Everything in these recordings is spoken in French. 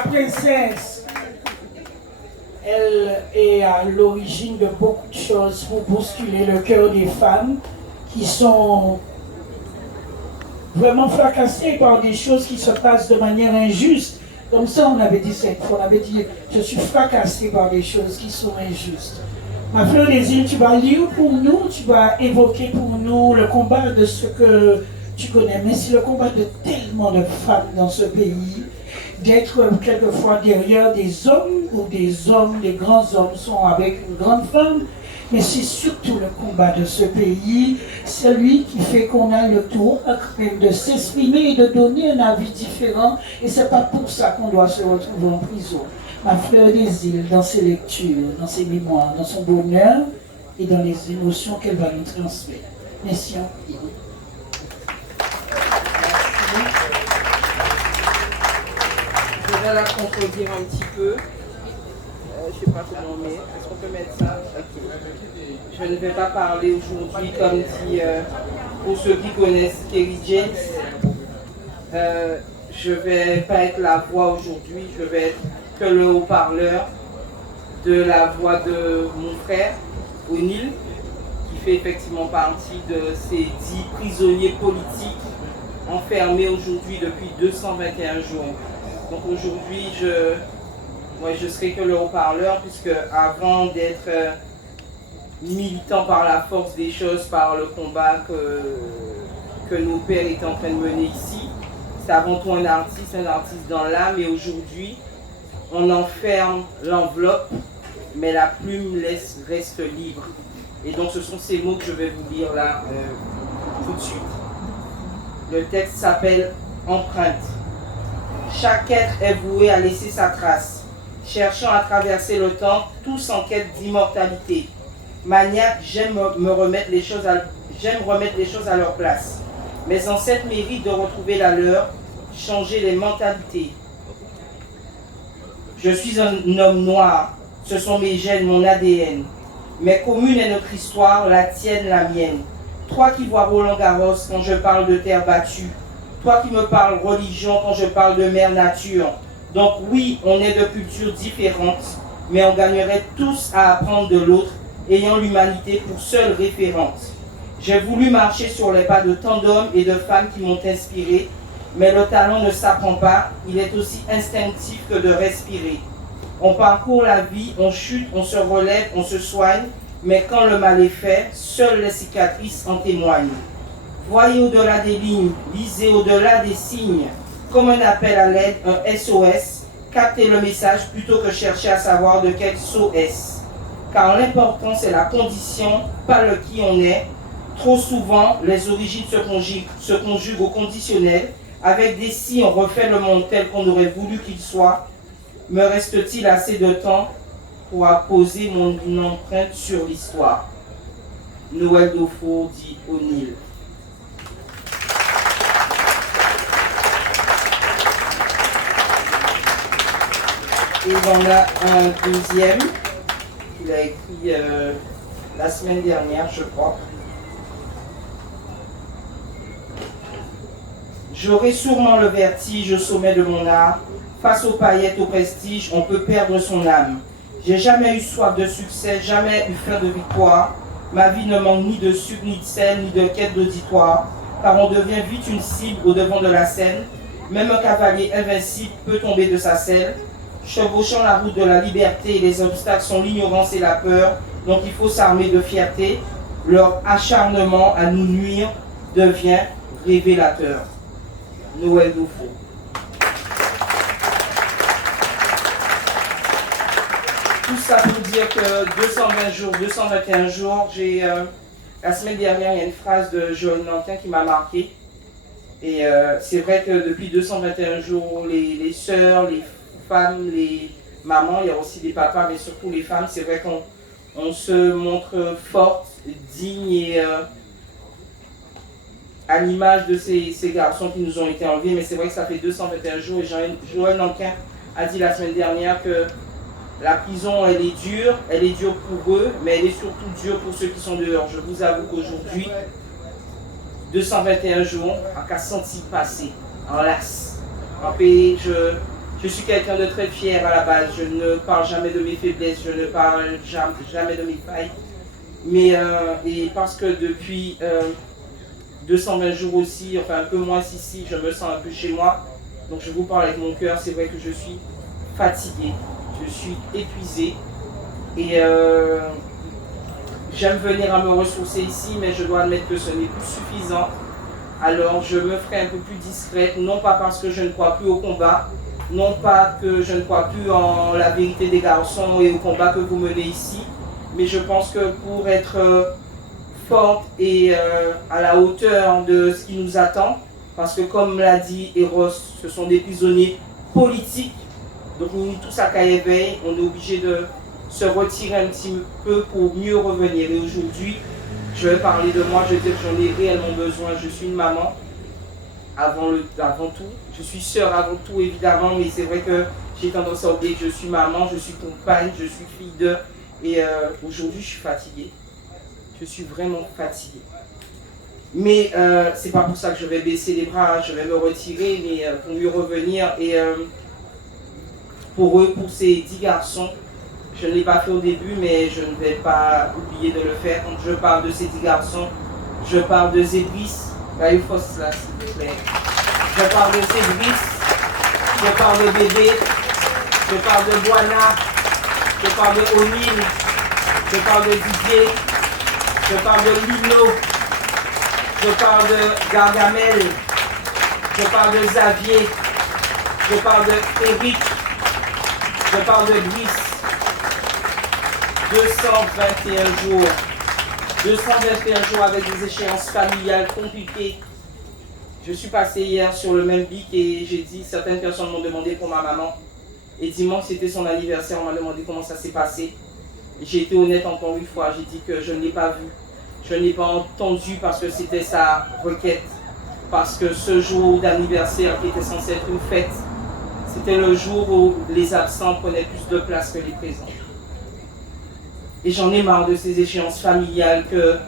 princesse, elle est à l'origine de beaucoup de choses pour bousculer le cœur des femmes qui sont vraiment fracassées par des choses qui se passent de manière injuste. Comme ça, on avait dit cette fois, on avait dit, je suis fracassée par des choses qui sont injustes. Ma fleur des îles, tu vas lire pour nous, tu vas évoquer pour nous le combat de ce que tu connais, mais c'est le combat de tellement de femmes dans ce pays, d'être quelquefois derrière des hommes, ou des grands hommes sont avec une grande femme, mais c'est surtout le combat de ce pays, celui qui fait qu'on a le droit de s'exprimer et de donner un avis différent, et c'est pas pour ça qu'on doit se retrouver en prison. Ma fleur des îles, dans ses lectures, dans ses mémoires, dans son bonheur et dans les émotions qu'elle va nous transmettre. Merci en pile. Je vais la contredire un petit peu. Je ne sais pas comment on met. Est-ce qu'on peut mettre ça? Okay. Je ne vais pas parler aujourd'hui, comme dit pour ceux qui connaissent Kerry James. Je ne vais pas être la voix aujourd'hui, je vais être que le haut-parleur de la voix de mon frère, O'Neill, qui fait effectivement partie de ces 10 prisonniers politiques enfermés aujourd'hui depuis 221 jours. Donc aujourd'hui, je serai que le haut-parleur, puisque avant d'être militant par la force des choses, par le combat que nos pères étaient en train de mener ici, c'est avant tout un artiste dans l'âme, et aujourd'hui, on enferme l'enveloppe, mais la plume reste libre. Et donc ce sont ces mots que je vais vous lire là tout de suite. Le texte s'appelle « Empreinte ». Chaque être est voué à laisser sa trace, cherchant à traverser le temps, tous en quête d'immortalité. Maniaque, j'aime remettre les choses à leur place. Mes ancêtres méritent de retrouver la leur, changer les mentalités. Je suis un homme noir, ce sont mes gènes, mon ADN. Mais commune est notre histoire, la tienne, la mienne. Toi qui vois Roland Garros quand je parle de terre battue. Toi qui me parles religion quand je parle de mère nature. Donc oui, on est de cultures différentes, mais on gagnerait tous à apprendre de l'autre, ayant l'humanité pour seule référente. J'ai voulu marcher sur les pas de tant d'hommes et de femmes qui m'ont inspiré, mais le talent ne s'apprend pas, il est aussi instinctif que de respirer. On parcourt la vie, on chute, on se relève, on se soigne, mais quand le mal est fait, seules les cicatrices en témoignent. Voyez au-delà des lignes, lisez au-delà des signes, comme un appel à l'aide, un SOS, captez le message plutôt que chercher à savoir de quel sceau est-ce. Car l'important c'est la condition, pas le qui on est. Trop souvent, les origines se conjuguent au conditionnel. Avec des si, on refait le monde tel qu'on aurait voulu qu'il soit. Me reste-t-il assez de temps pour apposer mon empreinte sur l'histoire? Noël Dauphour dit O'Neill. Et il en a un deuxième qu'il a écrit la semaine dernière, je crois. J'aurai sûrement le vertige au sommet de mon art. Face aux paillettes, au prestige, on peut perdre son âme. J'ai jamais eu soif de succès, jamais eu faim de victoire. Ma vie ne manque ni de sucre, ni de sel, ni de quête d'auditoire. Car on devient vite une cible au devant de la scène. Même un cavalier invincible peut tomber de sa selle. Chevauchant la route de la liberté, les obstacles sont l'ignorance et la peur. Donc il faut s'armer de fierté. Leur acharnement à nous nuire devient révélateur. Noël Dauphour. Tout ça pour dire que 220 jours, 221 jours, la semaine dernière, il y a une phrase de Joël Nankin qui m'a marqué. Et c'est vrai que depuis 221 jours, les sœurs, les femmes, les mamans, il y a aussi des papas, mais surtout les femmes, c'est vrai qu'on se montre forte, digne et à l'image de ces garçons qui nous ont été enlevés. Mais c'est vrai que ça fait 221 jours et Joël Nankin a dit la semaine dernière que la prison, elle est dure pour eux, mais elle est surtout dure pour ceux qui sont dehors. Je vous avoue qu'aujourd'hui, 221 jours, à qu'à sentir passer, en lasse. En pays, Je suis quelqu'un de très fier à la base. Je ne parle jamais de mes faiblesses, je ne parle jamais de mes failles. Mais et parce que depuis 220 jours aussi, enfin un peu moins ici, je me sens un peu chez moi. Donc je vous parle avec mon cœur, c'est vrai que je suis fatiguée, je suis épuisée. Et j'aime venir à me ressourcer ici, mais je dois admettre que ce n'est plus suffisant. Alors je me ferai un peu plus discrète, non pas parce que je ne crois plus au combat, non pas que je ne crois plus en la vérité des garçons et au combat que vous menez ici, mais je pense que pour être forte et à la hauteur de ce qui nous attend, parce que comme l'a dit Eros, ce sont des prisonniers politiques, donc nous tous à Kayeveil, on est obligé de se retirer un petit peu pour mieux revenir. Et aujourd'hui, je vais parler de moi, je vais dire que j'en ai réellement besoin. Je suis une maman avant tout. Je suis sœur avant tout, évidemment, mais c'est vrai que j'ai tendance à oublier que je suis maman, je suis compagne, je suis fille d'eux. Et aujourd'hui, je suis fatiguée. Je suis vraiment fatiguée. Mais c'est pas pour ça que je vais baisser les bras, je vais me retirer, mais pour mieux revenir. Et pour eux, pour ces 10 garçons, je ne l'ai pas fait au début, mais je ne vais pas oublier de le faire. Quand je parle de ces 10 garçons, je parle de Zébris. Là, il faut cela, s'il vous plaît. Je parle de Zébris, je parle de Bébé, je parle de Boana, je parle de Onil, je parle de Didier, je parle de Lino, je parle de Gargamel, je parle de Xavier, je parle de Eric, je parle de Brice. 221 jours. 221 jours avec des échéances familiales compliquées. Je suis passé hier sur le même bic et j'ai dit, certaines personnes m'ont demandé pour ma maman. Et dimanche, c'était son anniversaire, on m'a demandé comment ça s'est passé. J'ai été honnête encore une fois, j'ai dit que je ne l'ai pas vu. Je ne l'ai pas entendu parce que c'était sa requête. Parce que ce jour d'anniversaire qui était censé être une fête, c'était le jour où les absents prenaient plus de place que les présents. Et j'en ai marre de ces échéances familiales que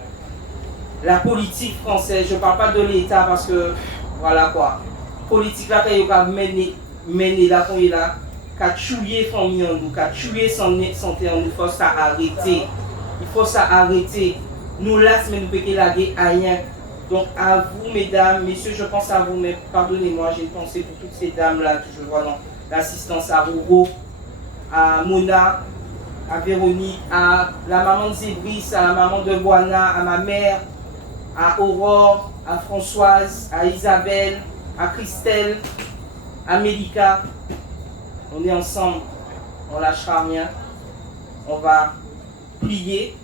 la politique française, je ne parle pas de l'État parce que, voilà quoi, politique là, quand il y a mené là, quand il y a qu'à tuer famille en nous, qu'à tuer santé en nous, il faut ça arrêter. Il faut ça arrêter. Nous là, mais nous pouvons laguer à rien. Donc à vous, mesdames, messieurs, je pense à vous, mais pardonnez-moi, j'ai pensé pour toutes ces dames-là que je vois dans l'assistance à Roro, à Mona, à Véronique, à la maman de Zébris, à la maman de Boana, à ma mère, à Aurore, à Françoise, à Isabelle, à Christelle, à Mélika. On est ensemble, on lâchera rien, on va plier,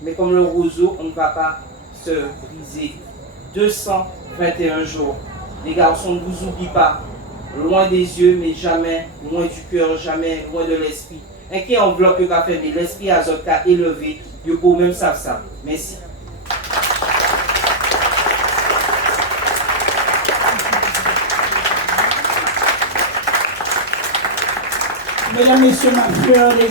mais comme le roseau, on ne va pas se briser. 221 jours. Les garçons, ne vous oublient pas, loin des yeux, mais jamais loin du cœur, jamais loin de l'esprit. Un qui enveloppe va faire de l'esprit azote qu'a élevé, il faut même savent ça. Merci. Mesdames, Messieurs, ma fleur des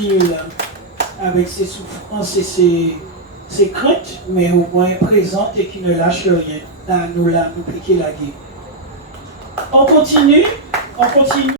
îles, avec ses souffrances et ses craintes, mais au moins présente et qui ne lâche rien. Là, nous piquer la guerre. On continue.